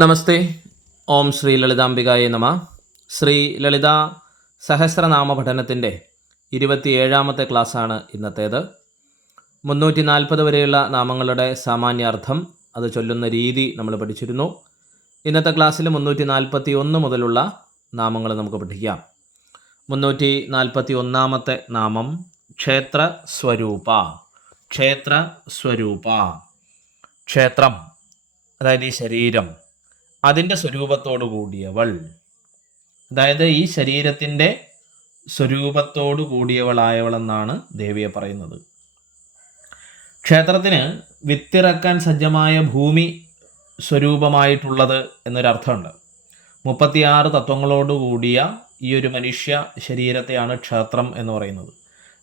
നമസ്തേ. ഓം ശ്രീ ലളിതാംബികായ നമ. ശ്രീ ലളിത സഹസ്രനാമ പഠനത്തിന്റെ ഇരുപത്തിയേഴാമത്തെ ക്ലാസ്സാണ് ഇന്നത്തേത്. മുന്നൂറ്റി നാൽപ്പത് വരെയുള്ള നാമങ്ങളുടെ സാമാന്യാർത്ഥം അത് ചൊല്ലുന്ന രീതി നമ്മൾ പഠിച്ചിരുന്നു. ഇന്നത്തെ ക്ലാസ്സിൽ മുന്നൂറ്റി നാൽപ്പത്തി ഒന്ന് മുതലുള്ള നാമങ്ങൾ നമുക്ക് പഠിക്കാം. മുന്നൂറ്റി നാൽപ്പത്തി ഒന്നാമത്തെ നാമം ക്ഷേത്ര സ്വരൂപ ക്ഷേത്ര സ്വരൂപ ക്ഷേത്രം അതായത് ഈ ശരീരം. അതിന്റെ സ്വരൂപത്തോടു കൂടിയവൾ അതായത് ഈ ശരീരത്തിന്റെ സ്വരൂപത്തോടു കൂടിയവളായവളെന്നാണ് ദേവിയെ പറയുന്നത്. ക്ഷേത്രത്തിന് വിത്തിറക്കാൻ സജ്ജമായ ഭൂമി സ്വരൂപമായിട്ടുള്ളത് എന്നൊരർത്ഥമുണ്ട്. മുപ്പത്തിയാറ് തത്വങ്ങളോട് കൂടിയ ഈ ഒരു മനുഷ്യ ശരീരത്തെയാണ് ക്ഷേത്രം എന്ന് പറയുന്നത്.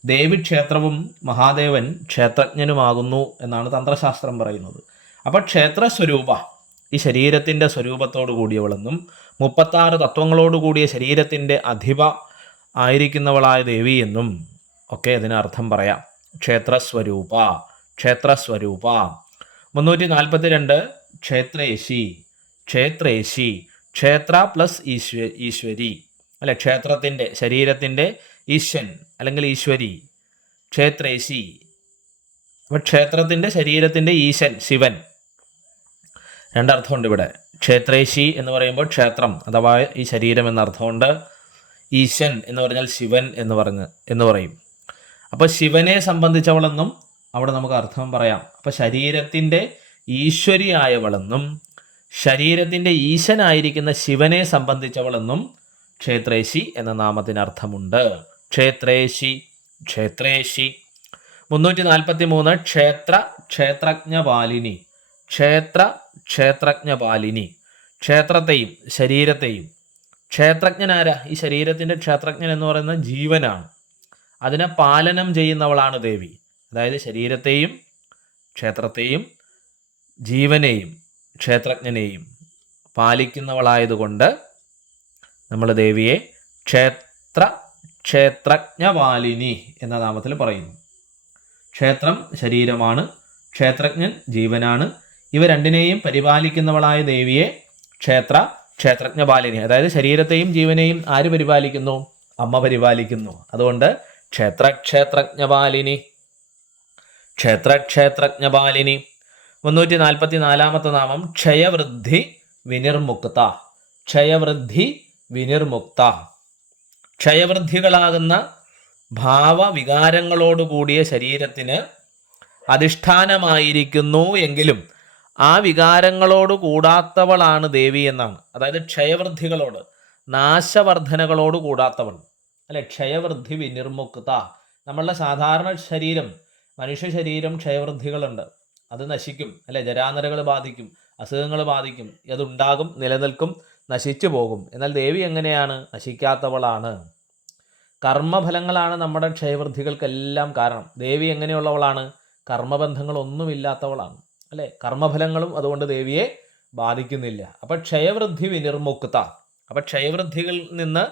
ദേവി ക്ഷേത്രവും മഹാദേവൻ ക്ഷേത്രജ്ഞനുമാകുന്നു എന്നാണ് തന്ത്രശാസ്ത്രം പറയുന്നത്. അപ്പോൾ ക്ഷേത്ര സ്വരൂപ ഈ ശരീരത്തിന്റെ സ്വരൂപത്തോടു കൂടിയവളെന്നും മുപ്പത്താറ് തത്വങ്ങളോട് കൂടിയ ശരീരത്തിന്റെ അധിപ ആയിരിക്കുന്നവളായ ദേവി എന്നും ഒക്കെ അതിനർത്ഥം പറയാം. ക്ഷേത്രസ്വരൂപ ക്ഷേത്രസ്വരൂപ. മുന്നൂറ്റി നാൽപ്പത്തി രണ്ട് ക്ഷേത്രേശി ക്ഷേത്രേശി ക്ഷേത്ര പ്ലസ് ഈശ്വ ഈശ്വരി. അല്ലെ ക്ഷേത്രത്തിന്റെ ശരീരത്തിന്റെ ഈശ്വൻ അല്ലെങ്കിൽ ഈശ്വരി ക്ഷേത്രേശി. അപ്പോൾ ക്ഷേത്രത്തിന്റെ ശരീരത്തിന്റെ ഈശൻ ശിവൻ. രണ്ടർത്ഥമുണ്ട് ഇവിടെ. ക്ഷേത്രേശി എന്ന് പറയുമ്പോൾ ക്ഷേത്രം അഥവാ ഈ ശരീരം എന്ന അർത്ഥമുണ്ട്. ഈശൻ എന്ന് പറഞ്ഞാൽ ശിവൻ എന്ന് പറഞ്ഞ് എന്ന് പറയും. അപ്പോൾ ശിവനെ സംബന്ധിച്ചവളെന്നും അവിടെ നമുക്ക് അർത്ഥം പറയാം. അപ്പോൾ ശരീരത്തിന്റെ ഈശ്വരിയായവളെന്നും ശരീരത്തിന്റെ ഈശനായിരിക്കുന്ന ശിവനെ സംബന്ധിച്ചവളെന്നും ക്ഷേത്രേശി എന്ന നാമത്തിന് അർത്ഥമുണ്ട്. ക്ഷേത്രേശി ക്ഷേത്രേശി. മുന്നൂറ്റി നാൽപ്പത്തി മൂന്ന് ക്ഷേത്ര ക്ഷേത്രജ്ഞപാലിനി. ക്ഷേത്ര ക്ഷേത്രജ്ഞപാലിനി. ക്ഷേത്രത്തെയും ശരീരത്തെയും. ക്ഷേത്രജ്ഞനാരാ? ഈ ശരീരത്തിന്റെ ക്ഷേത്രജ്ഞൻ എന്ന് പറയുന്ന ജീവനാണ്. അതിനെ പാലനം ചെയ്യുന്നവളാണ് ദേവി. അതായത് ശരീരത്തെയും ക്ഷേത്രത്തെയും ജീവനെയും ക്ഷേത്രജ്ഞനെയും പാലിക്കുന്നവളായതുകൊണ്ട് നമ്മൾ ദേവിയെ ക്ഷേത്ര ക്ഷേത്രജ്ഞപാലിനി എന്ന നാമത്തിൽ പറയുന്നു. ക്ഷേത്രം ശരീരമാണ് ക്ഷേത്രജ്ഞൻ ജീവനാണ് ഇവ രണ്ടിനെയും പരിപാലിക്കുന്നവളായ ദേവിയെ ക്ഷേത്ര ക്ഷേത്രജ്ഞപാലിനി അതായത് ശരീരത്തെയും ജീവനെയും ആര് പരിപാലിക്കുന്നു? അമ്മ പരിപാലിക്കുന്നു. അതുകൊണ്ട് ക്ഷേത്ര ക്ഷേത്രജ്ഞപാലിനി ക്ഷേത്ര ക്ഷേത്രജ്ഞപാലിനി മുന്നൂറ്റി നാൽപ്പത്തി നാലാമത്തെ നാമം ക്ഷയവൃദ്ധി വിനിർമുക്ത. ക്ഷയവൃദ്ധി വിനിർമുക്ത. ക്ഷയവൃദ്ധികളാകുന്ന ഭാവവികാരങ്ങളോടുകൂടിയ ശരീരത്തിന് അധിഷ്ഠാനമായിരിക്കുന്നു എങ്കിലും ആ വികാരങ്ങളോട് കൂടാത്തവളാണ് ദേവി എന്നാണ്. അതായത് ക്ഷയവൃദ്ധികളോട് നാശവർദ്ധനകളോട് കൂടാത്തവൾ. അല്ലെ? ക്ഷയവൃദ്ധി വിനിർമുക്ത. നമ്മളുടെ സാധാരണ ശരീരം മനുഷ്യ ശരീരം ക്ഷയവൃദ്ധികളുണ്ട്. അത് നശിക്കും. അല്ലെ? ജരാനരകൾ ബാധിക്കും അസുഖങ്ങൾ ബാധിക്കും. അതുണ്ടാകും നിലനിൽക്കും നശിച്ചു പോകും. എന്നാൽ ദേവി എങ്ങനെയാണ്? നശിക്കാത്തവളാണ്. കർമ്മഫലങ്ങളാണ് നമ്മുടെ ക്ഷയവൃദ്ധികൾക്കെല്ലാം കാരണം. ദേവി എങ്ങനെയുള്ളവളാണ്? കർമ്മബന്ധങ്ങളൊന്നുമില്ലാത്തവളാണ്. അല്ലേ? കർമ്മഫലങ്ങളും അതുകൊണ്ട് ദേവിയെ ബാധിക്കുന്നില്ല. അപ്പം ക്ഷയവൃദ്ധി വിനിർമുക്ത. അപ്പം ക്ഷയവൃദ്ധികളിൽ നിന്ന്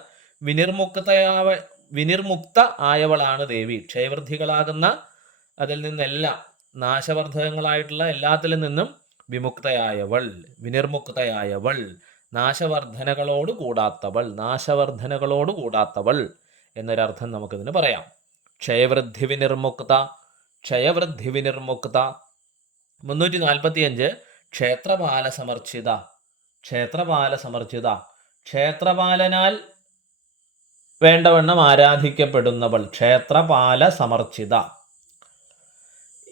വിനിർമുക്തയാവ വിനിർമുക്ത ആയവളാണ് ദേവി. ക്ഷയവൃദ്ധികളാകുന്ന അതിൽ നിന്നെല്ലാം നാശവർദ്ധകങ്ങളായിട്ടുള്ള എല്ലാത്തിൽ നിന്നും വിമുക്തയായവൾ വിനിർമുക്തയായവൾ നാശവർദ്ധനകളോട് കൂടാത്തവൾ നാശവർദ്ധനകളോട് കൂടാത്തവൾ എന്നൊരർത്ഥം നമുക്കിതിന് പറയാം. ക്ഷയവൃദ്ധി വിനിർമുക്ത ക്ഷയവൃദ്ധി വിനിർമുക്ത മുന്നൂറ്റി നാൽപ്പത്തി അഞ്ച് ക്ഷേത്രപാല സമർച്ചിത. ക്ഷേത്രപാല സമർച്ചിത. ക്ഷേത്രപാലനാൽ വേണ്ടവണ്ണം ആരാധിക്കപ്പെടുന്നവൾ. ക്ഷേത്രപാല സമർച്ചിത.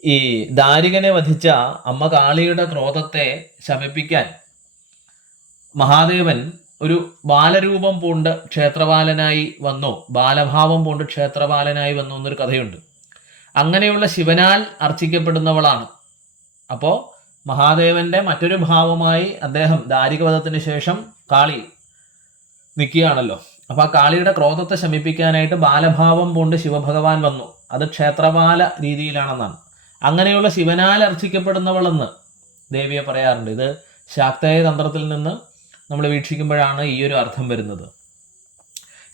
ഈ ദാരികനെ വധിച്ച അമ്മ കാളിയുടെ ക്രോധത്തെ ശമിപ്പിക്കാൻ മഹാദേവൻ ഒരു ബാലരൂപം പൂണ്ട് ക്ഷേത്രപാലനായി വന്നു. ബാലഭാവം പൂണ്ട് ക്ഷേത്രപാലനായി വന്നു എന്നൊരു കഥയുണ്ട്. അങ്ങനെയുള്ള ശിവനാൽ അർച്ചിക്കപ്പെടുന്നവളാണ്. അപ്പോൾ മഹാദേവന്റെ മറ്റൊരു ഭാവമായി അദ്ദേഹം ദാരികവധത്തിന് ശേഷം കാളി നിൽക്കുകയാണല്ലോ. അപ്പോൾ ആ കാളിയുടെ ക്രോധത്തെ ശമിപ്പിക്കാനായിട്ട് ബാലഭാവം കൊണ്ട് ശിവഭഗവാൻ വന്നു. അത് ക്ഷേത്രപാല രീതിയിലാണെന്നാണ്. അങ്ങനെയുള്ള ശിവനാൽ അർച്ചിക്കപ്പെടുന്നവളെന്ന് ദേവിയെ പറയാറുണ്ട്. ഇത് ശാക്തേയ തന്ത്രത്തിൽ നിന്ന് നമ്മൾ വീക്ഷിക്കുമ്പോഴാണ് ഈ ഒരു അർത്ഥം വരുന്നത്.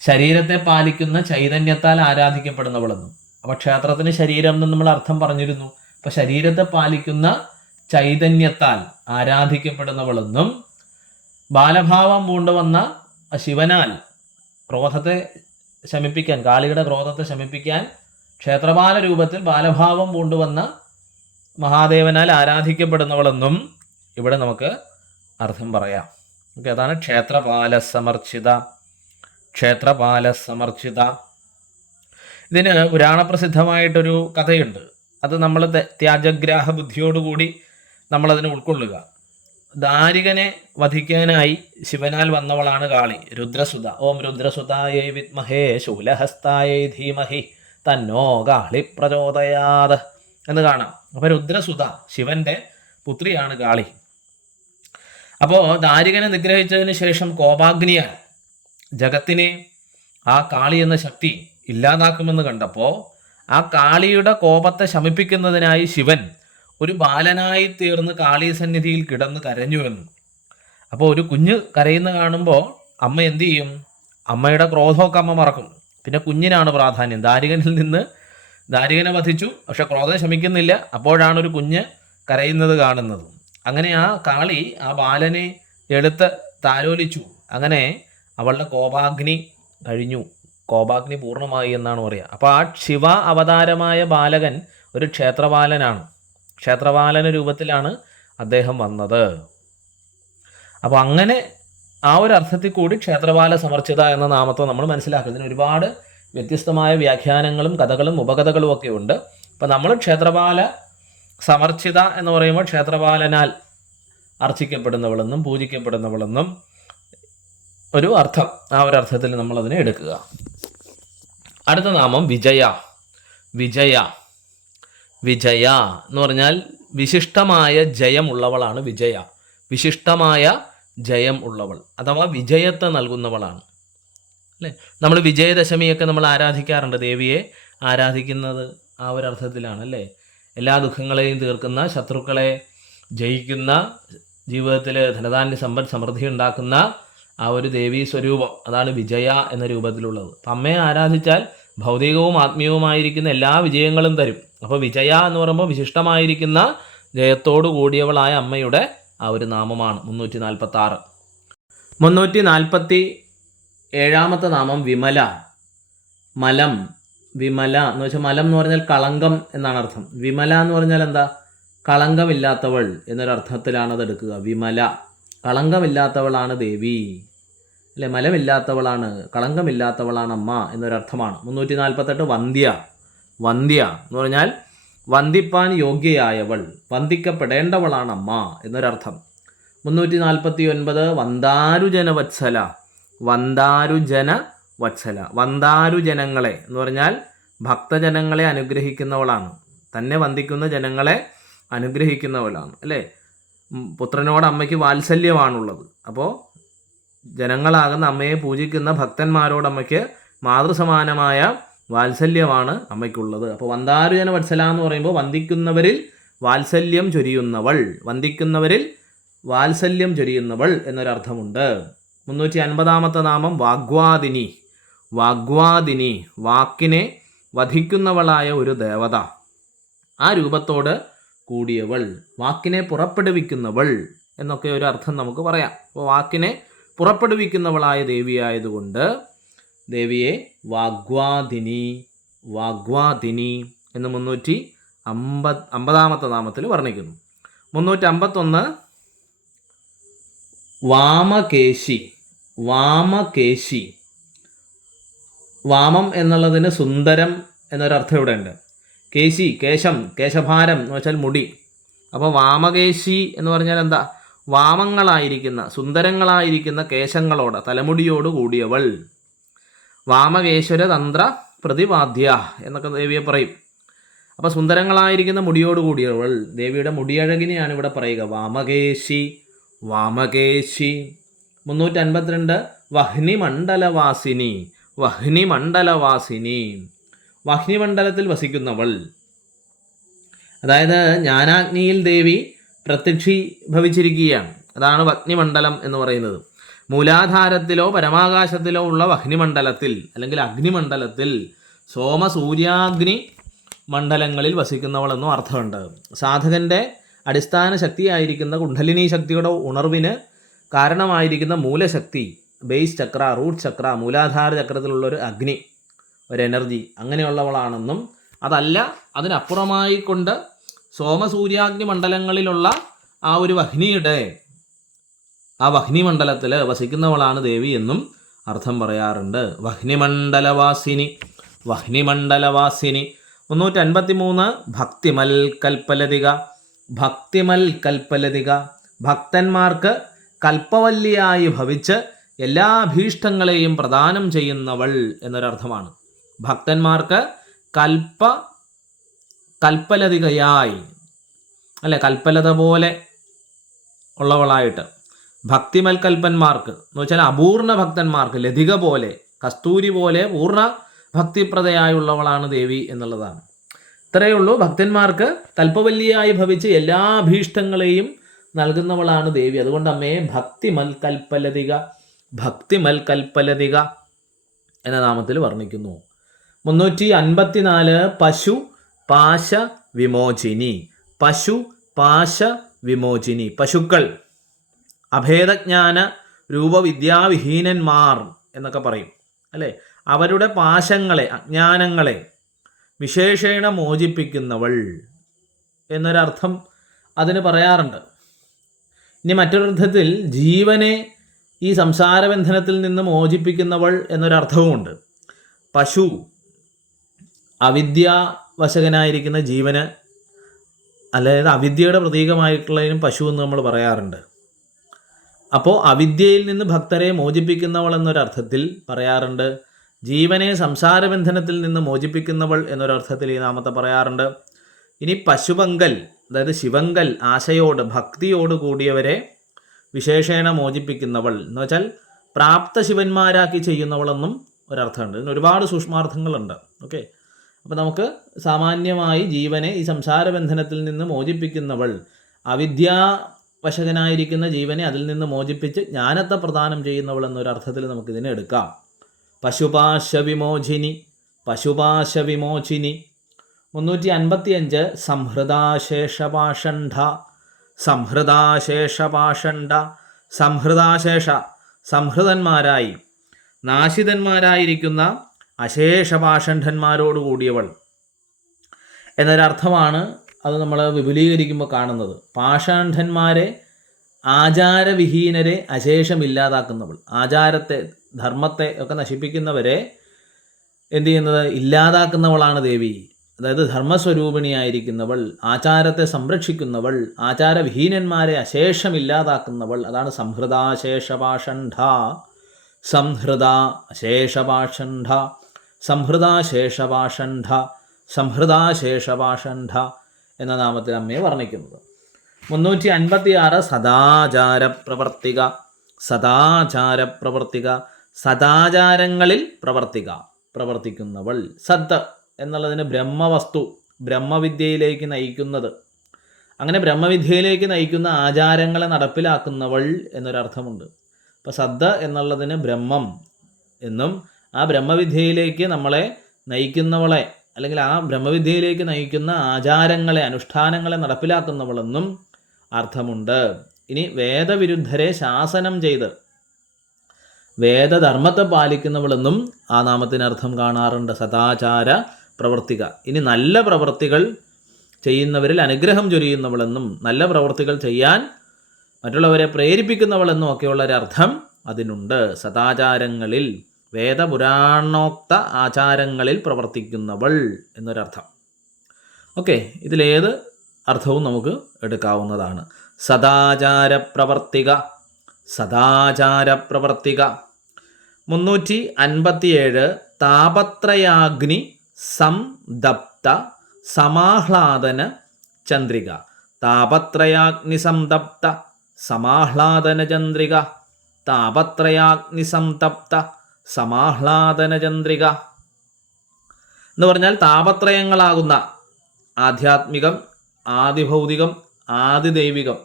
ശരീരത്തെ പാലിക്കുന്ന ചൈതന്യത്താൽ ആരാധിക്കപ്പെടുന്നവളെന്നും. അപ്പോൾ ക്ഷേത്രത്തിന് ശരീരം എന്ന് നമ്മൾ അർത്ഥം പറഞ്ഞിരുന്നു. അപ്പോൾ ശരീരത്തെ പാലിക്കുന്ന ചൈതന്യത്താൽ ആരാധിക്കപ്പെടുന്നവളെന്നും ബാലഭാവം പൂണ്ടുവന്ന ശിവനാൽ ക്രോധത്തെ ശമിപ്പിക്കാൻ കാളിയുടെ ക്രോധത്തെ ശമിപ്പിക്കാൻ ക്ഷേത്രപാല രൂപത്തിൽ ബാലഭാവം പൂണ്ടുവന്ന മഹാദേവനാൽ ആരാധിക്കപ്പെടുന്നവളെന്നും ഇവിടെ നമുക്ക് അർത്ഥം പറയാം. ഓക്കെ അതാണ് ക്ഷേത്രപാല സമർച്ചിത ക്ഷേത്രപാല സമർച്ചിത ഇതിന് പുരാണപ്രസിദ്ധമായിട്ടൊരു കഥയുണ്ട്. അത് നമ്മൾ ത്യാജഗ്രാഹ ബുദ്ധിയോടുകൂടി നമ്മളതിനെ ഉൾക്കൊള്ളുക. ദാരികനെ വധിക്കാനായി ശിവനാൽ വന്നവളാണ് കാളി. രുദ്രസുത ഓം രുദ്രസുതായൈ വിദ്മഹേ ശൂലഹസ്തായേ ധീമഹി. തന്നോ കാളി പ്രചോദയാത്. എന്ന് കാണാം. അപ്പോൾ രുദ്രസുത ശിവന്റെ പുത്രിയാണ് കാളി. അപ്പോൾ ദാരികനെ നിഗ്രഹിച്ചതിന് ശേഷം കോപാഗ്നിയാൽ ജഗത്തിനെ ആ കാളി എന്ന ശക്തി ഇല്ലാതാക്കുമെന്ന് കണ്ടപ്പോൾ ആ കാളിയുടെ കോപത്തെ ശമിപ്പിക്കുന്നതിനായി ശിവൻ ഒരു ബാലനായി തീർന്ന് കാളി സന്നിധിയിൽ കിടന്ന് കരഞ്ഞുവെന്നു അപ്പോൾ ഒരു കുഞ്ഞ് കരയുന്ന കാണുമ്പോൾ അമ്മ എന്തു ചെയ്യും? അമ്മയുടെ ക്രോധമൊക്കെ അമ്മ മറക്കും. പിന്നെ കുഞ്ഞിനാണ് പ്രാധാന്യം. ദാരികനിൽ നിന്ന് ദാരികനെ വധിച്ചു. പക്ഷെ ക്രോധം ശമിക്കുന്നില്ല. അപ്പോഴാണ് ഒരു കുഞ്ഞ് കരയുന്നത് കാണുന്നത്. അങ്ങനെ ആ കാളി ആ ബാലനെ എടുത്ത് താലോലിച്ചു. അങ്ങനെ അവളുടെ കോപാഗ്നി കഴിഞ്ഞു. കോപാഗ്നി പൂർണമായി എന്നാണ് പറയുക. അപ്പോൾ ആ ശിവ അവതാരമായ ബാലകൻ ഒരു ക്ഷേത്രപാലനാണ്. ക്ഷേത്രപാലന രൂപത്തിലാണ് അദ്ദേഹം വന്നത്. അപ്പോൾ അങ്ങനെ ആ ഒരു അർത്ഥത്തിൽ കൂടി ക്ഷേത്രപാല സമർച്ചിത എന്ന നാമത്തെ നമ്മൾ മനസ്സിലാക്കുക ഇതിന് ഒരുപാട് വ്യത്യസ്തമായ വ്യാഖ്യാനങ്ങളും കഥകളും ഉപകഥകളും ഒക്കെ ഉണ്ട്. അപ്പം നമ്മൾ ക്ഷേത്രപാല സമർച്ചിത എന്ന് പറയുമ്പോൾ ക്ഷേത്രപാലനാൽ അർച്ചിക്കപ്പെടുന്നവളെന്നും പൂജിക്കപ്പെടുന്നവളെന്നും ഒരു അർത്ഥം ആ ഒരു അർത്ഥത്തിൽ നമ്മളതിനെ എടുക്കുക. അടുത്ത നാമം വിജയ. വിജയ. വിജയ എന്ന് പറഞ്ഞാൽ വിശിഷ്ടമായ ജയമുള്ളവളാണ് വിജയ. വിശിഷ്ടമായ ജയം ഉള്ളവൾ അഥവാ വിജയത്തെ നൽകുന്നവളാണ്. അല്ലേ? നമ്മൾ വിജയദശമിയൊക്കെ നമ്മൾ ആരാധിക്കാറുണ്ട്? ദേവിയെ ആരാധിക്കുന്നത് ആ ഒരു അർത്ഥത്തിലാണ് അല്ലേ? എല്ലാ ദുഃഖങ്ങളെയും തീർക്കുന്ന ശത്രുക്കളെ ജയിക്കുന്ന ജീവിതത്തിൽ ധനധാന്യ സമ്പദ് സമൃദ്ധി ഉണ്ടാക്കുന്ന ആ ഒരു ദേവീ സ്വരൂപം അതാണ് വിജയ എന്ന രൂപത്തിലുള്ളത്. അപ്പം അമ്മയെ ആരാധിച്ചാൽ ഭൗതികവും ആത്മീയവുമായിരിക്കുന്ന എല്ലാ വിജയങ്ങളും തരും. അപ്പോൾ വിജയ എന്ന് പറയുമ്പോൾ വിശിഷ്ടമായിരിക്കുന്ന ജയത്തോടു കൂടിയവളായ അമ്മയുടെ ആ ഒരു നാമമാണ് മുന്നൂറ്റി നാൽപ്പത്തി ആറ് മുന്നൂറ്റി നാൽപ്പത്തി ഏഴാമത്തെ നാമം വിമല. മലം വിമല എന്ന് വെച്ചാൽ മലം എന്ന് പറഞ്ഞാൽ കളങ്കം എന്നാണ് അർത്ഥം. വിമല എന്ന് പറഞ്ഞാൽ എന്താ? കളങ്കമില്ലാത്തവൾ എന്നൊരർത്ഥത്തിലാണ് അത് എടുക്കുക വിമല. കളങ്കമില്ലാത്തവളാണ് ദേവി. അല്ലെ? മലമില്ലാത്തവളാണ് കളങ്കമില്ലാത്തവളാണ് അമ്മ എന്നൊരർത്ഥമാണ്. മുന്നൂറ്റി നാൽപ്പത്തെട്ട് വന്ധ്യ വന്ധ്യ എന്ന് പറഞ്ഞാൽ വന്ദിപ്പാൻ യോഗ്യയായവൾ വന്ദിക്കപ്പെടേണ്ടവളാണ് അമ്മ എന്നൊരർത്ഥം. മുന്നൂറ്റി നാൽപ്പത്തി ഒൻപത് വന്ദാരുജന വത്സല വന്ദാരുജന വത്സല വന്ദാരുജനങ്ങളെ എന്ന് പറഞ്ഞാൽ ഭക്തജനങ്ങളെ അനുഗ്രഹിക്കുന്നവളാണ്. തന്നെ വന്ദിക്കുന്ന ജനങ്ങളെ അനുഗ്രഹിക്കുന്നവളാണ് അല്ലേ? പുത്രനോട് അമ്മയ്ക്ക് വാത്സല്യമാണുള്ളത്. അപ്പോൾ ജനങ്ങളാകുന്ന അമ്മയെ പൂജിക്കുന്ന ഭക്തന്മാരോടമ്മയ്ക്ക് മാതൃസമാനമായ വാത്സല്യമാണ് അമ്മയ്ക്കുള്ളത്. അപ്പോൾ വന്ദാരുജന വത്സല എന്ന് പറയുമ്പോൾ വന്ദിക്കുന്നവരിൽ വാത്സല്യം ചൊരിയുന്നവൾ. വന്ദിക്കുന്നവരിൽ വാത്സല്യം ചൊരിയുന്നവൾ എന്നൊരർത്ഥമുണ്ട്. മുന്നൂറ്റി അൻപതാമത്തെ നാമം വാഗ്വാദിനി. വാഗ്വാദിനി വാക്കിനെ വധിക്കുന്നവളായ ഒരു ദേവത. ആ രൂപത്തോട് കൂടിയവൾ. വാക്കിനെ പുറപ്പെടുവിക്കുന്നവൾ എന്നൊക്കെ ഒരു അർത്ഥം നമുക്ക് പറയാം. അപ്പോൾ വാക്കിനെ പുറപ്പെടുവിക്കുന്നവളായ ദേവിയായതുകൊണ്ട് ദേവിയെ വാഗ്വാദിനി വാഗ്വാദിനി എന്ന് മുന്നൂറ്റി അമ്പത് അമ്പതാമത്തെ നാമത്തിൽ വർണിക്കുന്നു. മുന്നൂറ്റി അമ്പത്തൊന്ന് വാമകേശി വാമകേശി. വാമം എന്നുള്ളതിന് സുന്ദരം എന്നൊരർത്ഥം ഇവിടെ ഉണ്ട് കേശി കേശം കേശഭാരം എന്ന് വെച്ചാൽ മുടി. അപ്പോൾ വാമകേശി എന്ന് പറഞ്ഞാൽ എന്താ? വാമങ്ങളായിരിക്കുന്ന സുന്ദരങ്ങളായിരിക്കുന്ന കേശങ്ങളോട് തലമുടിയോട് കൂടിയവൾ. വാമകേശ്വര തന്ത്ര പ്രതിപാദ്യ എന്നൊക്കെ ദേവിയെ പറയും. അപ്പോൾ സുന്ദരങ്ങളായിരിക്കുന്ന മുടിയോട് കൂടിയവൾ ദേവിയുടെ മുടിയഴകിനെയാണ് ഇവിടെ പറയുക. വാമകേശി വാമകേശി. മുന്നൂറ്റി അൻപത്തിരണ്ട് വഹ്നിമണ്ഡലവാസിനി വഹ്നിമണ്ഡലവാസിനി. വഹ്നിമണ്ഡലത്തിൽ വസിക്കുന്നവൾ. അതായത് ജ്ഞാനാഗ്നിയിൽ ദേവി പ്രത്യക്ഷീഭവിച്ചിരിക്കുകയാണ്. അതാണ് അഗ്നിമണ്ഡലം എന്ന് പറയുന്നത്. മൂലാധാരത്തിലോ പരമാകാശത്തിലോ ഉള്ള അഗ്നിമണ്ഡലത്തിൽ അല്ലെങ്കിൽ അഗ്നിമണ്ഡലത്തിൽ സോമ സൂര്യാഗ്നി മണ്ഡലങ്ങളിൽ വസിക്കുന്നവളെന്നും അർത്ഥമുണ്ട്. സാധകന്റെ അടിസ്ഥാന ശക്തിയായിരിക്കുന്ന കുണ്ഡലിനി ശക്തിയുടെ ഉണർവിന് കാരണമായിരിക്കുന്ന മൂലശക്തി ബേസ് ചക്ര റൂട്ട് ചക്ര മൂലാധാര ചക്രത്തിലുള്ള ഒരു അഗ്നി ഒരു എനർജി അങ്ങനെയുള്ളവളാണെന്നും അതല്ല അതിനപ്പുറമായി കൊണ്ട് സോമസൂര്യാഗ്നി മണ്ഡലങ്ങളിലുള്ള ആ ഒരു വഹ്നിയുടെ ആ വഹ്നി മണ്ഡലത്തിൽ വസിക്കുന്നവളാണ് ദേവി എന്നും അർത്ഥം പറയാറുണ്ട്. വഹ്നിമണ്ഡലവാസിനി വഹ്നിമണ്ഡലവാസിനി. മുന്നൂറ്റി അൻപത്തി മൂന്ന് ഭക്തിമൽ കൽപ്പലതിക ഭക്തിമൽ കൽപ്പലതിക. ഭക്തന്മാർക്ക് കൽപ്പവല്ലിയായി ഭവിച്ച് എല്ലാ അഭീഷ്ടങ്ങളെയും പ്രദാനം ചെയ്യുന്നവൾ എന്നൊരർത്ഥമാണ്. ഭക്തന്മാർക്ക് കൽപ്പ കൽപ്പലതികയായി. അല്ലെ? കൽപ്പലത പോലെ ഉള്ളവളായിട്ട്. ഭക്തിമൽക്കൽപ്പന്മാർക്ക് എന്ന് വെച്ചാൽ അപൂർണ ഭക്തന്മാർക്ക് ലതിക പോലെ കസ്തൂരി പോലെ പൂർണ ഭക്തിപ്രദയായുള്ളവളാണ് ദേവി എന്നുള്ളതാണ്. ഇത്രയേ ഉള്ളൂ. ഭക്തന്മാർക്ക് കൽപ്പവല്ലിയായി ഭവിച്ച് എല്ലാ അഭീഷ്ടങ്ങളെയും നൽകുന്നവളാണ് ദേവി. അതുകൊണ്ട് അമ്മയെ ഭക്തിമൽക്കൽപ്പലതിക ഭക്തിമൽക്കൽപ്പലതിക എന്ന നാമത്തിൽ വർണിക്കുന്നു. മുന്നൂറ്റി അൻപത്തിനാല് പശു പാശ വിമോചിനി പശു പാശ വിമോചിനി പശുക്കൾ. അഭേദജ്ഞാന രൂപവിദ്യാവിഹീനന്മാർ എന്നൊക്കെ പറയും. അല്ലേ? അവരുടെ പാശങ്ങളെ അജ്ഞാനങ്ങളെ വിശേഷേണ മോചിപ്പിക്കുന്നവൾ എന്നൊരർത്ഥം അതിന് പറയാറുണ്ട്. ഇനി മറ്റൊരർത്ഥത്തിൽ ജീവനെ ഈ സംസാരബന്ധനത്തിൽ നിന്ന് മോചിപ്പിക്കുന്നവൾ എന്നൊരർത്ഥവുമുണ്ട്. പശു അവിദ്യാവശകനായിരിക്കുന്ന ജീവന് അതായത് അവിദ്യയുടെ പ്രതീകമായിട്ടുള്ളതിനും പശു എന്ന് നമ്മൾ പറയാറുണ്ട്. അപ്പോൾ അവിദ്യയിൽ നിന്ന് ഭക്തരെ മോചിപ്പിക്കുന്നവൾ എന്നൊരർത്ഥത്തിൽ പറയാറുണ്ട്. ജീവനെ സംസാരബന്ധനത്തിൽ നിന്ന് മോചിപ്പിക്കുന്നവൾ എന്നൊരർത്ഥത്തിൽ ഈ നാമത്തെ പറയാറുണ്ട്. ഇനി പശുപങ്കൽ അതായത് ശിവങ്കൽ ആശയോട് ഭക്തിയോട് കൂടിയവരെ വിശേഷേണ മോചിപ്പിക്കുന്നവൾ എന്ന് വെച്ചാൽ പ്രാപ്ത ശിവന്മാരാക്കി ചെയ്യുന്നവളെന്നും ഒരർത്ഥമുണ്ട്. ഇതിന് ഒരുപാട് സൂക്ഷ്മാർത്ഥങ്ങളുണ്ട്. ഓക്കെ? അപ്പോൾ നമുക്ക് സാമാന്യമായി ജീവനെ ഈ സംസാര ബന്ധനത്തിൽ നിന്ന് മോചിപ്പിക്കുന്നവൾ അവിദ്യാവശകനായിരിക്കുന്ന ജീവനെ അതിൽ നിന്ന് മോചിപ്പിച്ച് ജ്ഞാനത്തെ പ്രദാനം ചെയ്യുന്നവൾ എന്നൊരർത്ഥത്തിൽ നമുക്കിതിനെ എടുക്കാം. പശുപാശ വിമോചിനി പശുപാശ വിമോചിനി മുന്നൂറ്റി അൻപത്തിയഞ്ച് സംഹൃതാശേഷപാഷണ്ഠ സംഹൃതാശേഷപാഷണ്ഠ സംഹൃദാശേഷ സംഹൃതന്മാരായി നാശിതന്മാരായിരിക്കുന്ന അശേഷപാഷണ്ഡന്മാരോട് കൂടിയവൾ എന്നൊരർത്ഥമാണ് അത് നമ്മൾ വിപുലീകരിക്കുമ്പോൾ കാണുന്നത്. പാഷാണ്ഠന്മാരെ ആചാരവിഹീനരെ അശേഷമില്ലാതാക്കുന്നവൾ. ആചാരത്തെ ധർമ്മത്തെ ഒക്കെ നശിപ്പിക്കുന്നവരെ എന്ത് ചെയ്യുന്നത്? ഇല്ലാതാക്കുന്നവളാണ് ദേവി. അതായത് ധർമ്മസ്വരൂപിണിയായിരിക്കുന്നവൾ ആചാരത്തെ സംരക്ഷിക്കുന്നവൾ ആചാരവിഹീനന്മാരെ അശേഷമില്ലാതാക്കുന്നവൾ. അതാണ് സംഹൃതാശേഷപാഷണ്ഠ സംഹൃത അശേഷപാഷണ്ഡ സംഹൃദാശേഷപാഷണ്ഡ സംഹൃതാശേഷവാഷണ്ഠ എന്ന നാമത്തിൽ അമ്മയെ വർണിക്കുന്നത്. മുന്നൂറ്റി അൻപത്തി ആറ് സദാചാര പ്രവർത്തിക സദാചാര പ്രവർത്തിക സദാചാരങ്ങളിൽ പ്രവർത്തിക പ്രവർത്തിക്കുന്നവൾ സത്ത് എന്നുള്ളതിന് ബ്രഹ്മവസ്തു ബ്രഹ്മവിദ്യയിലേക്ക് നയിക്കുന്നത്. അങ്ങനെ ബ്രഹ്മവിദ്യയിലേക്ക് നയിക്കുന്ന ആചാരങ്ങളെ നടപ്പിലാക്കുന്നവൾ എന്നൊരർത്ഥമുണ്ട്. അപ്പോൾ സദ്ദ എന്നുള്ളതിന് ബ്രഹ്മം എന്നും ആ ബ്രഹ്മവിദ്യയിലേക്ക് നമ്മളെ നയിക്കുന്നവളെ അല്ലെങ്കിൽ ആ ബ്രഹ്മവിദ്യയിലേക്ക് നയിക്കുന്ന ആചാരങ്ങളെ അനുഷ്ഠാനങ്ങളെ നടപ്പിലാക്കുന്നവളെന്നും അർത്ഥമുണ്ട്. ഇനി വേദവിരുദ്ധരെ ശാസനം ചെയ്ത് വേദധർമ്മത്തെ പാലിക്കുന്നവളെന്നും ആ നാമത്തിന് അർത്ഥം കാണാറുണ്ട്. സദാചാര പ്രവർത്തിക. ഇനി നല്ല പ്രവർത്തികൾ ചെയ്യുന്നവരിൽ അനുഗ്രഹം ചൊരിയുന്നവളെന്നും നല്ല പ്രവർത്തികൾ ചെയ്യാൻ മറ്റുള്ളവരെ പ്രേരിപ്പിക്കുന്നവളെന്നും ഒക്കെയുള്ള ഒരു അർത്ഥം അതിനുണ്ട്. സദാചാരങ്ങളിൽ വേദപുരാണോക്ത ആചാരങ്ങളിൽ പ്രവർത്തിക്കുന്നവൾ എന്നൊരർത്ഥം. ഓക്കെ ഇതിലേത് അർത്ഥവും നമുക്ക് എടുക്കാവുന്നതാണ്. സദാചാര പ്രവർത്തിക സദാചാര പ്രവർത്തിക മുന്നൂറ്റി അൻപത്തിയേഴ് താപത്രയാഗ്നി സംതപ്ത സമാഹ്ലാദന ചന്ദ്രിക. താപത്രയാഗ്നി സംതപ്ത സമാഹ്ലാദന ചന്ദ്രിക. താപത്രയാഗ്നി സംതപ്ത സമാഹ്ലാദന ചന്ദ്രിക എന്ന് പറഞ്ഞാൽ താപത്രയങ്ങളാകുന്ന ആധ്യാത്മികം ആദിഭൗതികം ആദിദൈവികം.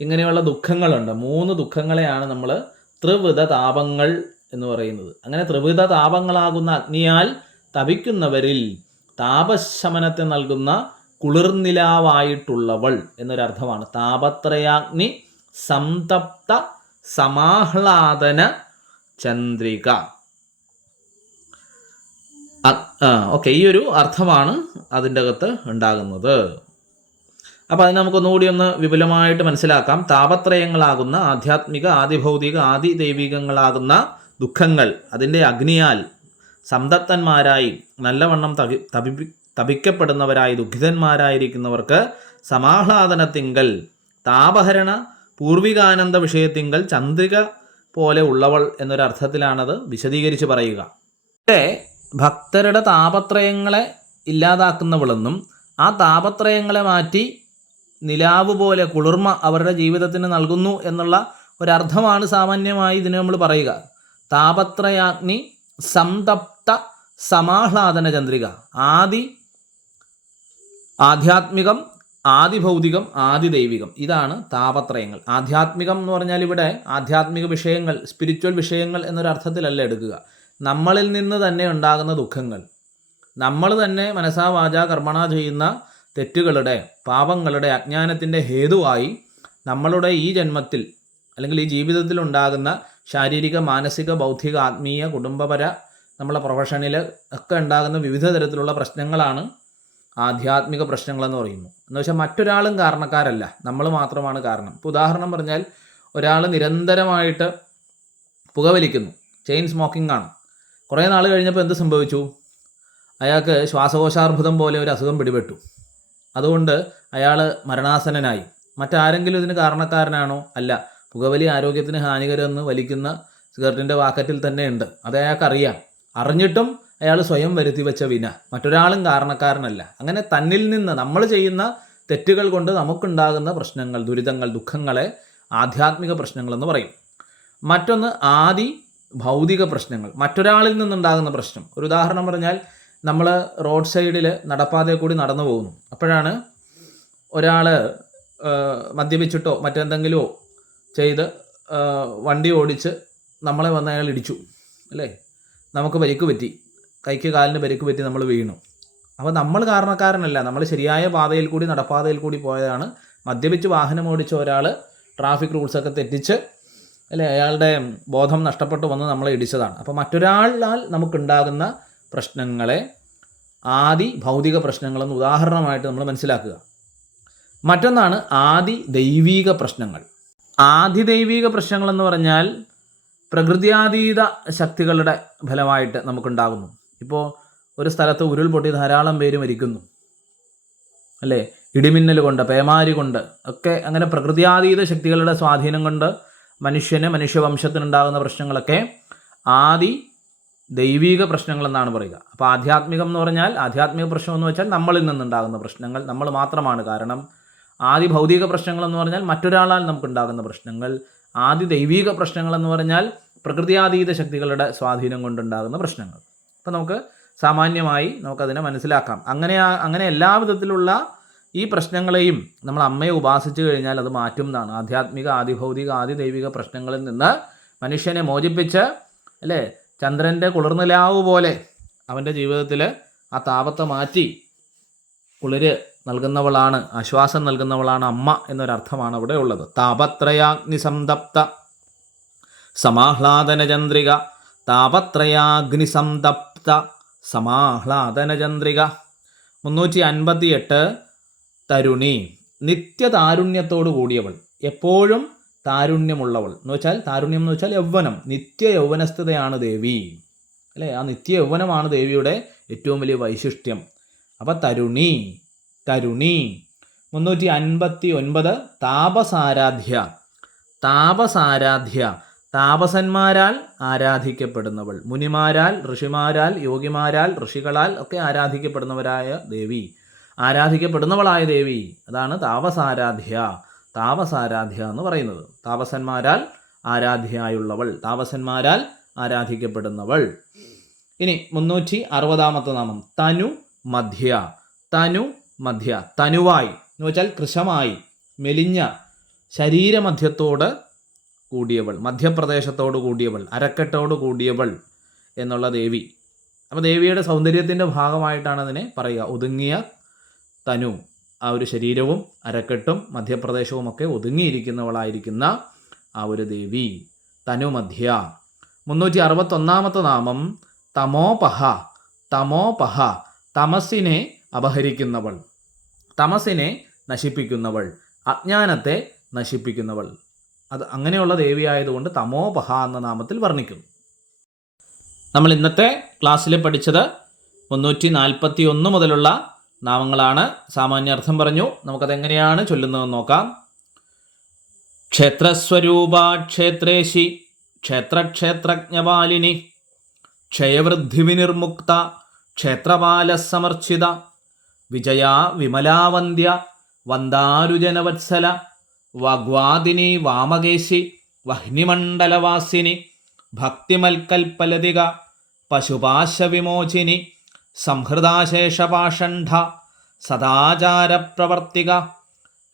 ഇങ്ങനെയുള്ള ദുഃഖങ്ങളുണ്ട്. മൂന്ന് ദുഃഖങ്ങളെയാണ് നമ്മൾ ത്രിവിധ താപങ്ങൾ എന്ന് പറയുന്നത്. അങ്ങനെ ത്രിവിധ താപങ്ങളാകുന്ന അഗ്നിയാൽ തപിക്കുന്നവരിൽ താപശമനത്തെ നൽകുന്ന കുളിർനിലാവായിട്ടുള്ളവൾ എന്നൊരർത്ഥമാണ്. താപത്രയാഗ്നി സംതപ്ത സമാഹ്ലാദന ചന്ദ്രിക ഓക്കെ ഈ ഒരു അർത്ഥമാണ് അതിന്റെ അകത്ത് ഉണ്ടാകുന്നത്. അപ്പോൾ അത് നമുക്കൊന്നുകൂടി ഒന്ന് വിപുലമായിട്ട് മനസ്സിലാക്കാം. താപത്രയങ്ങളാകുന്ന ആധ്യാത്മിക ആദിഭൗതിക ആദി ദൈവികങ്ങളാകുന്ന ദുഃഖങ്ങൾ അതിന്റെ അഗ്നിയാൽ സന്തത്തന്മാരായി നല്ലവണ്ണം തപി തപി തപിക്കപ്പെടുന്നവരായി ദുഃഖിതന്മാരായിരിക്കുന്നവർക്ക് സമാഹ്ലാദനത്തിങ്കൽ താപഹരണ പൂർവികാനന്ദ വിഷയത്തിങ്കൽ ചന്ദ്രിക പോലെ ഉള്ളവൾ എന്നൊരർത്ഥത്തിലാണത് വിശദീകരിച്ച് പറയുക. ഭക്തരുടെ താപത്രയങ്ങളെ ഇല്ലാതാക്കുന്നവളെന്നും ആ താപത്രയങ്ങളെ മാറ്റി നിലാവ് പോലെ കുളിർമ അവരുടെ ജീവിതത്തിന് നൽകുന്നു എന്നുള്ള ഒരർത്ഥമാണ് സാമാന്യമായി ഇതിന് നമ്മൾ പറയുക. താപത്രയാഗ്നി സംതപ്ത സമാഹ്ലാദന ചന്ദ്രിക. ആദി ആധ്യാത്മികം ആദിഭൗതികം ആദിദൈവികം. ഇതാണ് താപത്രയങ്ങൾ. ആധ്യാത്മികം എന്ന് പറഞ്ഞാൽ ഇവിടെ ആധ്യാത്മിക വിഷയങ്ങൾ സ്പിരിച്വൽ വിഷയങ്ങൾ എന്നൊരർത്ഥത്തിലല്ല എടുക്കുക. നമ്മളിൽ നിന്ന് തന്നെ ഉണ്ടാകുന്ന ദുഃഖങ്ങൾ. നമ്മൾ തന്നെ മനസാ വാച കർമ്മണ ചെയ്യുന്ന തെറ്റുകളുടെ പാപങ്ങളുടെ അജ്ഞാനത്തിന്റെ ഹേതുവായി നമ്മളുടെ ഈ ജന്മത്തിൽ അല്ലെങ്കിൽ ഈ ജീവിതത്തിൽ ഉണ്ടാകുന്ന ശാരീരിക മാനസിക ബൗദ്ധിക ആത്മീയ കുടുംബപര നമ്മളെ പ്രൊഫഷനിൽ ഒക്കെ ഉണ്ടാകുന്ന വിവിധ തരത്തിലുള്ള പ്രശ്നങ്ങളാണ് ആധ്യാത്മിക പ്രശ്നങ്ങളെന്ന് പറയുന്നു. എന്ന് വെച്ചാൽ മറ്റൊരാളും കാരണക്കാരല്ല. നമ്മൾ മാത്രമാണ് കാരണം. ഇപ്പോൾ ഉദാഹരണം പറഞ്ഞാൽ ഒരാൾ നിരന്തരമായിട്ട് പുകവലിക്കുന്നു. ചെയിൻ സ്മോക്കിംഗ് ആണ്. കുറേ നാൾ കഴിഞ്ഞപ്പോൾ എന്ത് സംഭവിച്ചു? അയാൾക്ക് ശ്വാസകോശാർബുദം പോലെ ഒരു അസുഖം പിടിപെട്ടു. അതുകൊണ്ട് അയാൾ മരണാസനനായി മറ്റാരെങ്കിലും ഇതിന് കാരണക്കാരനാണോ? അല്ല. പുകവലി ആരോഗ്യത്തിന് ഹാനികരമെന്ന് വലിക്കുന്ന സിഗരറ്റിന്റെ വാക്കറ്റിൽ തന്നെ ഉണ്ട്. അത് അയാൾക്കറിയാം. അറിഞ്ഞിട്ടും അയാൾ സ്വയം വരുത്തി വെച്ച വിന. മറ്റൊരാളും കാരണക്കാരനല്ല. അങ്ങനെ തന്നിൽ നിന്ന് നമ്മൾ ചെയ്യുന്ന തെറ്റുകൾ കൊണ്ട് നമുക്കുണ്ടാകുന്ന പ്രശ്നങ്ങൾ ദുരിതങ്ങൾ ദുഃഖങ്ങളെ ആധ്യാത്മിക പ്രശ്നങ്ങളെന്ന് പറയും. മറ്റൊന്ന് ആദി ഭൗതിക പ്രശ്നങ്ങൾ. മറ്റൊരാളിൽ നിന്നുണ്ടാകുന്ന പ്രശ്നം. ഒരു ഉദാഹരണം പറഞ്ഞാൽ നമ്മൾ റോഡ് സൈഡിൽ നടപ്പാതയിൽ കൂടി നടന്നു പോകുന്നു. അപ്പോഴാണ് ഒരാൾ മദ്യപിച്ചിട്ടോ മറ്റെന്തെങ്കിലുമോ ചെയ്ത് വണ്ടി ഓടിച്ച് നമ്മളെ വന്ന് അയാൾ ഇടിച്ചു. അല്ലേ? നമുക്ക് പരിക്ക് പറ്റി. കൈക്ക് കാലിന് പരിക്ക് പറ്റി നമ്മൾ വീണു. അപ്പോൾ നമ്മൾ കാരണക്കാരനല്ല. നമ്മൾ ശരിയായ പാതയിൽ കൂടി നടപ്പാതയിൽ കൂടി പോയതാണ്. മദ്യപിച്ച് വാഹനം ഓടിച്ച ഒരാൾ ട്രാഫിക് റൂൾസൊക്കെ തെറ്റിച്ച് അല്ലേ? അയാളുടെ ബോധം നഷ്ടപ്പെട്ടു വന്ന് നമ്മളെ ഇടിച്ചതാണ്. അപ്പോൾ മറ്റൊരാളാൽ നമുക്കുണ്ടാകുന്ന പ്രശ്നങ്ങളെ ആദി ഭൗതിക പ്രശ്നങ്ങളെന്ന് ഉദാഹരണമായിട്ട് നമ്മൾ മനസ്സിലാക്കുക. മറ്റൊന്നാണ് ആദി ദൈവീക പ്രശ്നങ്ങൾ. ആദി ദൈവീക പ്രശ്നങ്ങളെന്ന് പറഞ്ഞാൽ പ്രകൃതിയാതീത ശക്തികളുടെ ഫലമായിട്ട് നമുക്കുണ്ടാകുന്നു. ഇപ്പോൾ ഒരു സ്ഥലത്ത് ഉരുൾപൊട്ടി ധാരാളം പേര് മരിക്കുന്നു. അല്ലേ? ഇടിമിന്നൽ കൊണ്ട് പേമാരി കൊണ്ട് ഒക്കെ അങ്ങനെ പ്രകൃതിയാതീത ശക്തികളുടെ സ്വാധീനം കൊണ്ട് മനുഷ്യന് മനുഷ്യവംശത്തിനുണ്ടാകുന്ന പ്രശ്നങ്ങളൊക്കെ ആദി ദൈവിക പ്രശ്നങ്ങളെന്നാണ് പറയുക. അപ്പോൾ ആധ്യാത്മികം എന്ന് പറഞ്ഞാൽ ആധ്യാത്മിക പ്രശ്നം എന്ന് വെച്ചാൽ നമ്മളിൽ നിന്നുണ്ടാകുന്ന പ്രശ്നങ്ങൾ. നമ്മൾ മാത്രമാണ് കാരണം ആദി ഭൗതിക പ്രശ്നങ്ങൾ എന്ന് പറഞ്ഞാൽ മറ്റൊരാളാൽ നമുക്കുണ്ടാകുന്ന പ്രശ്നങ്ങൾ. ആദി ദൈവിക പ്രശ്നങ്ങൾ എന്ന് പറഞ്ഞാൽ പ്രകൃതിയാതീത ശക്തികളുടെ സ്വാധീനം കൊണ്ടുണ്ടാകുന്ന പ്രശ്നങ്ങൾ. അപ്പോൾ നമുക്ക് സാമാന്യമായി നമുക്കതിനെ മനസ്സിലാക്കാം. അങ്ങനെ അങ്ങനെ എല്ലാ വിധത്തിലുള്ള ഈ പ്രശ്നങ്ങളെയും നമ്മൾ അമ്മയെ ഉപാസിച്ചു കഴിഞ്ഞാൽ അത് മാറ്റും എന്നാണ്. ആധ്യാത്മിക ആദിഭൗതിക ആദിദൈവിക പ്രശ്നങ്ങളിൽ നിന്ന് മനുഷ്യനെ മോചിപ്പിച്ച് അല്ലേ? ചന്ദ്രന്റെ കുളിർനിലാവ് പോലെ അവന്റെ ജീവിതത്തിൽ ആ താപത്തെ മാറ്റി കുളിര് നൽകുന്നവളാണ് ആശ്വാസം നൽകുന്നവളാണ് അമ്മ എന്നൊരർത്ഥമാണ് അവിടെ ഉള്ളത്. താപത്രയാഗ്നി സംതപ്ത സമാഹ്ലാദന ചന്ദ്രിക താപത്രയാഗ്നി സംതപ്ത സമാഹ്ലാദന ചന്ദ്രിക മുന്നൂറ്റി അൻപത്തി എട്ട് തരുണി. നിത്യതാരുണ്യത്തോടു കൂടിയവൾ എപ്പോഴും താരുണ്യമുള്ളവൾ. എന്ന് വെച്ചാൽ താരുണ്യം എന്ന് വെച്ചാൽ യൗവനം. നിത്യ യൗവനസ്ഥതയാണ് ദേവി. അല്ലേ? ആ നിത്യ യൗവനമാണ് ദേവിയുടെ ഏറ്റവും വലിയ വൈശിഷ്ട്യം. അപ്പം തരുണി തരുണി. മുന്നൂറ്റി അൻപത്തി ഒൻപത് താപസാരാധ്യ. താപസാരാധ്യ. താപസന്മാരാൽ ആരാധിക്കപ്പെടുന്നവൾ. മുനിമാരാൽ ഋഷിമാരാൽ യോഗിമാരാൽ ഋഷികളാൽ ഒക്കെ ആരാധിക്കപ്പെടുന്നവരായ ദേവി. ആരാധിക്കപ്പെടുന്നവളായ ദേവി. അതാണ് താപസാരാധ്യ. താപസാരാധ്യ എന്ന് പറയുന്നത്. താപസന്മാരാൽ ആരാധ്യയായുള്ളവൾ. താപസന്മാരാൽ ആരാധിക്കപ്പെടുന്നവൾ. ഇനി മുന്നൂറ്റി അറുപതാമത്തെ നാമം. തനു മധ്യ. തനു മധ്യ. തനുവായി. എന്ന് വെച്ചാൽ കൃശമായി. മെലിഞ്ഞ ശരീരമധ്യത്തോട് കൂടിയവൾ. മധ്യപ്രദേശത്തോട് കൂടിയവൾ. അരക്കെട്ടോട് കൂടിയവൾ എന്നുള്ള ദേവി. അപ്പോൾ ദേവിയുടെ സൗന്ദര്യത്തിന്റെ ഭാഗമായിട്ടാണ് അതിനെ പറയുക. ഒതുങ്ങിയ തനു ആ ഒരു ശരീരവും അരക്കെട്ടും മധ്യപ്രദേശവും ഒക്കെ ഒതുങ്ങിയിരിക്കുന്നവളായിരിക്കുന്ന ആ ഒരു ദേവി തനുമധ്യ. മുന്നൂറ്റി അറുപത്തൊന്നാമത്തെ നാമം തമോപഹ തമോപഹ തമസിനെ അപഹരിക്കുന്നവൾ തമസിനെ നശിപ്പിക്കുന്നവൾ അജ്ഞാനത്തെ നശിപ്പിക്കുന്നവൾ. അത് അങ്ങനെയുള്ള ദേവിയായതുകൊണ്ട് തമോപഹ എന്ന നാമത്തിൽ വർണിക്കുന്നു. നമ്മൾ ഇന്നത്തെ ക്ലാസ്സിൽ പഠിച്ചത് മുന്നൂറ്റി നാൽപ്പത്തി ഒന്ന് മുതലുള്ള നാമങ്ങളാണ് സാമാന്യ അർത്ഥം പറഞ്ഞു. നമുക്കത് എങ്ങനെയാണ് ചൊല്ലുന്നതെന്ന് നോക്കാം. ക്ഷേത്രസ്വരൂപ ക്ഷേത്രേശി ക്ഷേത്രക്ഷേത്രജ്ഞപാലിനി ക്ഷയവൃദ്ധി വിനിർമുക്ത ക്ഷേത്രപാലസമർച്ചിത വിജയ വിമലാവന്ധ്യ വന്ദാരുജനവത്സല വഗ്വാദിനി വാമകേശി വഹ്നിമണ്ഡലവാസിനി ഭക്തിമൽക്കൽപ്പലതിക പശുപാശവിമോചിനി സംഹൃദാശേഷപാഷണ്ഡ സദാചാരപ്രവർത്തിക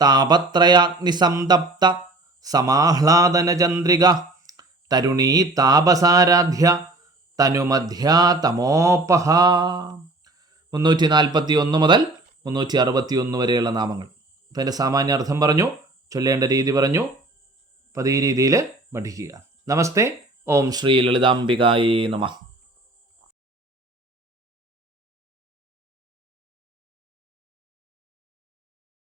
താപത്രയാഗ്നിസന്തപ്ത സമാഹ്ലാദനചന്ദ്രിക തരുണീ താപസാരാധ്യ തനുമധ്യാ തമോപഹ മുന്നൂറ്റി നാൽപ്പത്തി ഒന്ന് മുതൽ മുന്നൂറ്റി അറുപത്തി ഒന്ന് വരെയുള്ള നാമങ്ങൾ. അപ്പം എന്റെ സാമാന്യാർത്ഥം പറഞ്ഞു ചൊല്ലേണ്ട രീതി പറഞ്ഞു ഈ രീതിയിൽ പഠിക്കുക. നമസ്തേ ഓം ശ്രീ ലളിതാംബികായേ നമഃ.